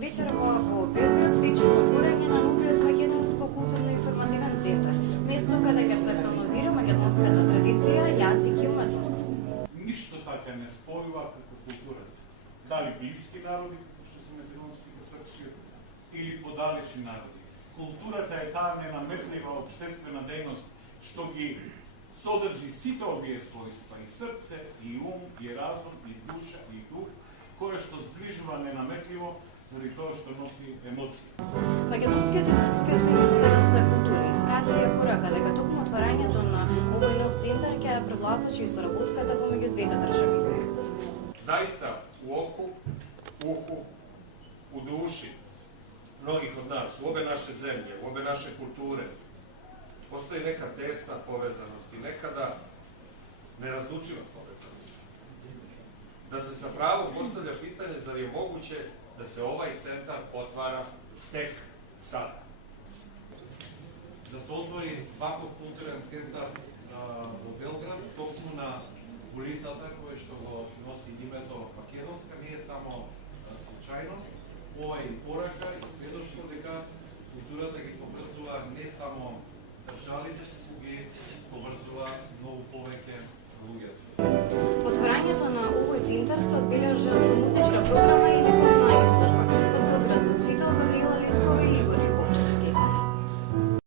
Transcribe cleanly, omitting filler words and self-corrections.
Вечерва во Белград свечено отворање на новиот македонско-културно-информативен центар, место каде ќе се промовира македонската традиција, јазик и уметност. Ништо така не спорува како културата. Дали блиски народи, како што се македонските, српски, или подалечни народи. Културата е таа ненаметлива општествена дејност што ги содржи сите овие својства, и срце, и ум, и разум, и душа, и дух, кое што зближува ненаметливо заради тоа што носи емоции. Македонскиот и српскиот министер за култура испратија порака дека токму отварањето на овој нов центар ќе привлачи соработката помеѓу двете држави. Заиста у оку, уху, у души многих од нас, у обе наше земје, у обе наше културе, постои нека тесна повезаност и некада неразлучива повезаност. Да се за право поставља питање зар е могуќе да се овај центар отвара тек сад. Да се отвори ваков културен центар во Белград, токму на улицата која што го носи името Македонска, не е само случајност. Ова е порака и сведоштво дека културата ги поврзува не само државите, туку ги поврзува многу повеќе луѓето. Отворањето на овој центар се одбележа со